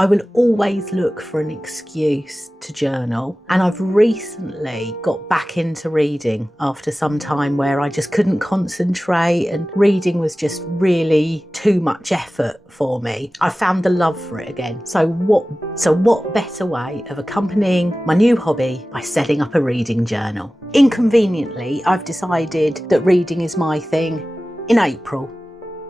I will always look for an excuse to journal, and I've recently got back into reading after some time where I just couldn't concentrate and reading was just really too much effort for me. I found the love for it again. So what better way of accompanying my new hobby by setting up a reading journal? Inconveniently, I've decided that reading is my thing in April.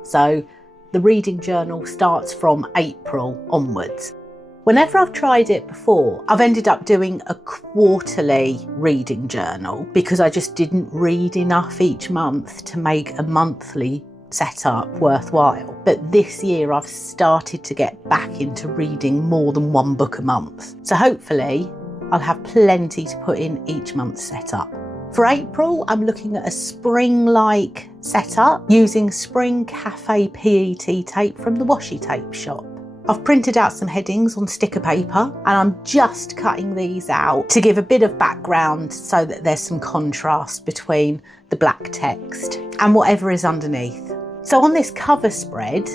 So the reading journal starts from April onwards. Whenever I've tried it before, I've ended up doing a quarterly reading journal because I just didn't read enough each month to make a monthly setup worthwhile. But this year I've started to get back into reading more than one book a month. So hopefully I'll have plenty to put in each month's setup. For April, I'm looking at a spring-like setup using Spring Cafe PET tape from the Washi Tape Shop. I've printed out some headings on sticker paper and I'm just cutting these out to give a bit of background so that there's some contrast between the black text and whatever is underneath. So on this cover spread,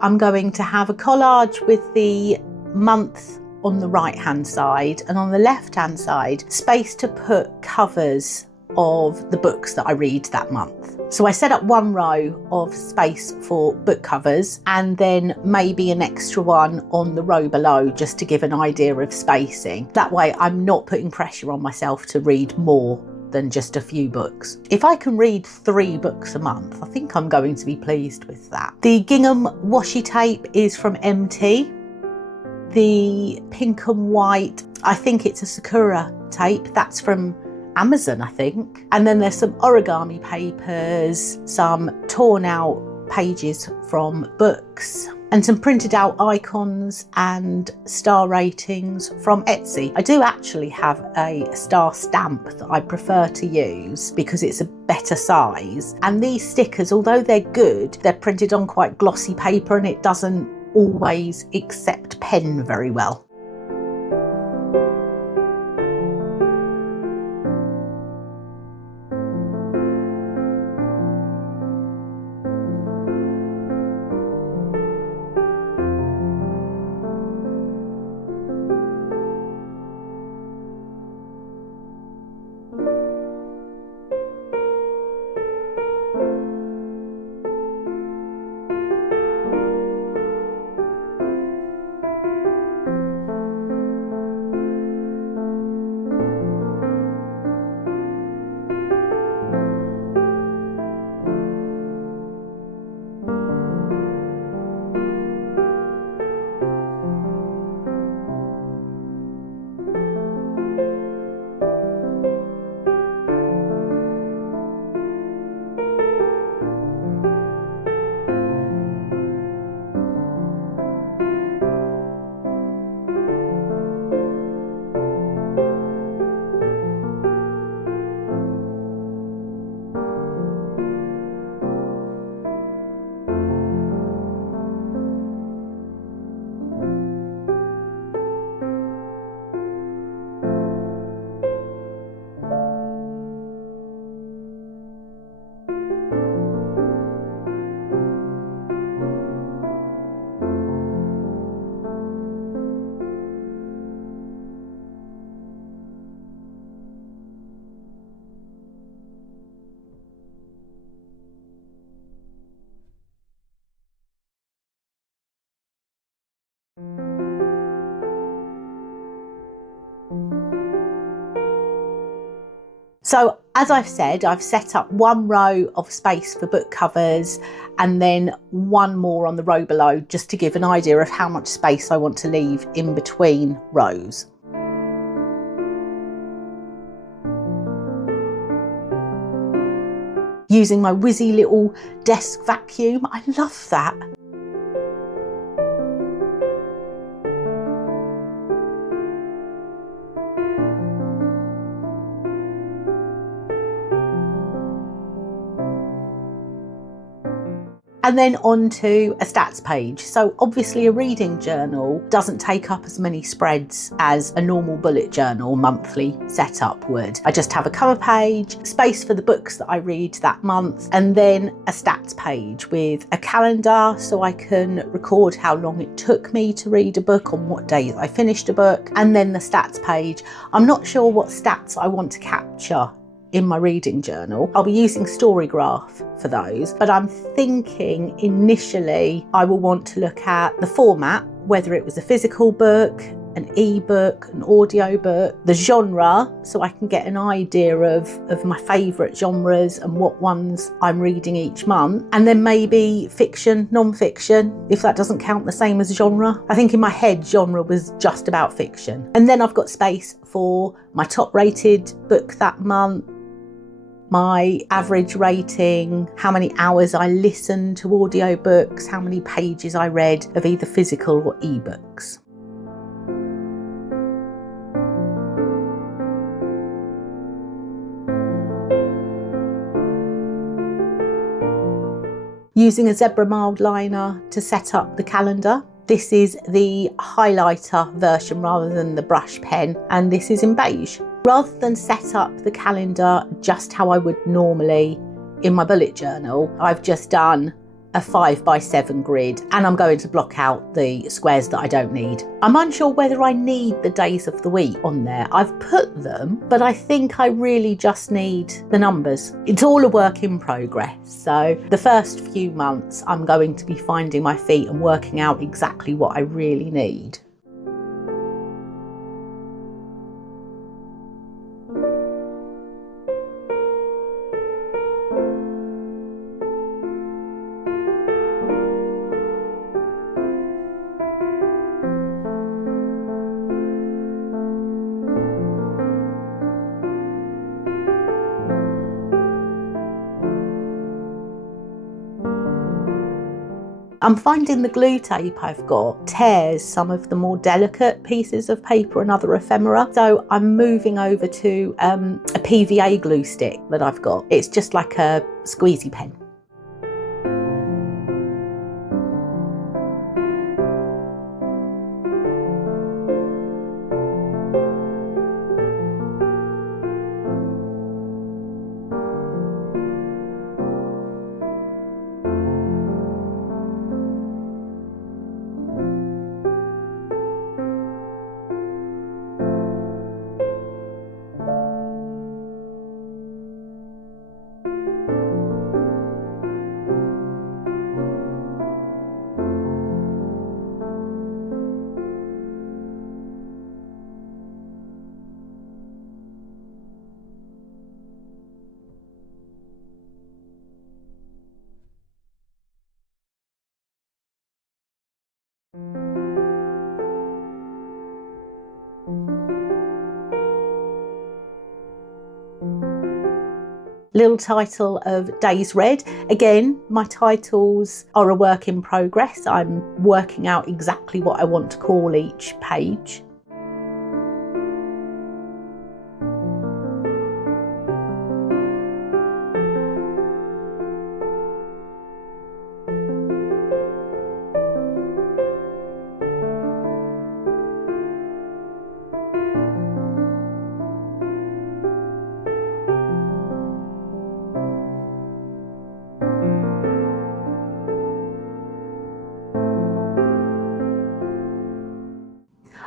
I'm going to have a collage with the month on the right-hand side and on the left-hand side, space to put covers of the books that I read that month. So I set up one row of space for book covers and then maybe an extra one on the row below just to give an idea of spacing. That way I'm not putting pressure on myself to read more than just a few books. If I can read 3 books a month, I think I'm going to be pleased with that. The gingham washi tape is from MT. The pink and white, I think it's a Sakura tape, that's from Amazon, I think. And then there's some origami papers, some torn out pages from books, and some printed out icons and star ratings from Etsy. I do actually have a star stamp that I prefer to use because it's a better size. And these stickers, although they're good, they're printed on quite glossy paper and it doesn't always accept pen very well. So as I've said, I've set up one row of space for book covers and then one more on the row below just to give an idea of how much space I want to leave in between rows. Using my whizzy little desk vacuum, I love that. and then onto a stats page. So obviously a reading journal doesn't take up as many spreads as a normal bullet journal monthly setup would. I just have a cover page, space for the books that I read that month, and then a stats page with a calendar so I can record how long it took me to read a book, on what days I finished a book, and then the stats page. I'm not sure what stats I want to capture in my reading journal. I'll be using Storygraph for those, but I'm thinking initially I will want to look at the format, whether it was a physical book, an ebook, an audio book, the genre, so I can get an idea of my favourite genres and what ones I'm reading each month, and then maybe fiction, non-fiction, if that doesn't count the same as genre. I think in my head genre was just about fiction. And then I've got space for my top rated book that month, my average rating, how many hours I listened to audiobooks, how many pages I read of either physical or ebooks. Using a zebra mild liner to set up the calendar. This is the highlighter version rather than the brush pen, and this is in beige. Rather than set up the calendar just how I would normally in my bullet journal, I've just done a 5x7 grid, and I'm going to block out the squares that I don't need. I'm unsure whether I need the days of the week on there. I've put them, but I think I really just need the numbers. It's all a work in progress. So the first few months, I'm going to be finding my feet and working out exactly what I really need. I'm finding the glue tape I've got tears some of the more delicate pieces of paper and other ephemera. So I'm moving over to a PVA glue stick that I've got. It's just like a squeezy pen. Little title of Days Read. Again, my titles are a work in progress. I'm working out exactly what I want to call each page.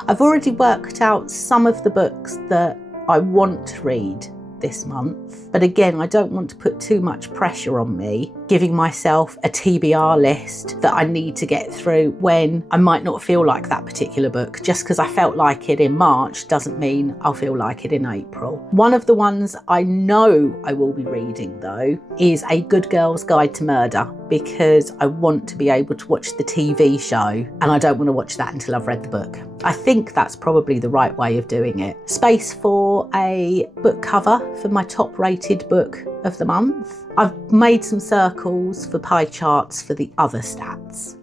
I've already worked out some of the books that I want to read this month, but again, I don't want to put too much pressure on me, giving myself a TBR list that I need to get through when I might not feel like that particular book. Just because I felt like it in March doesn't mean I'll feel like it in April. One of the ones I know I will be reading though is A Good Girl's Guide to Murder, because I want to be able to watch the TV show and I don't want to watch that until I've read the book. I think that's probably the right way of doing it. Space for a book cover for my top rated book of the month. I've made some circles for pie charts for the other stats.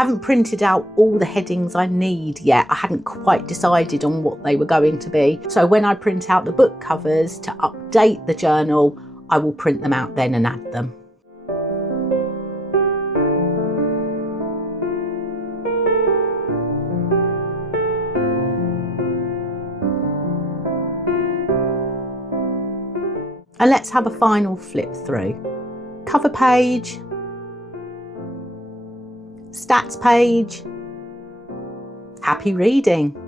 haven't printed out all the headings I need yet. I hadn't quite decided on what they were going to be. So when I print out the book covers to update the journal, I will print them out then and add them. And let's have a final flip through. Cover page, stats page, happy reading.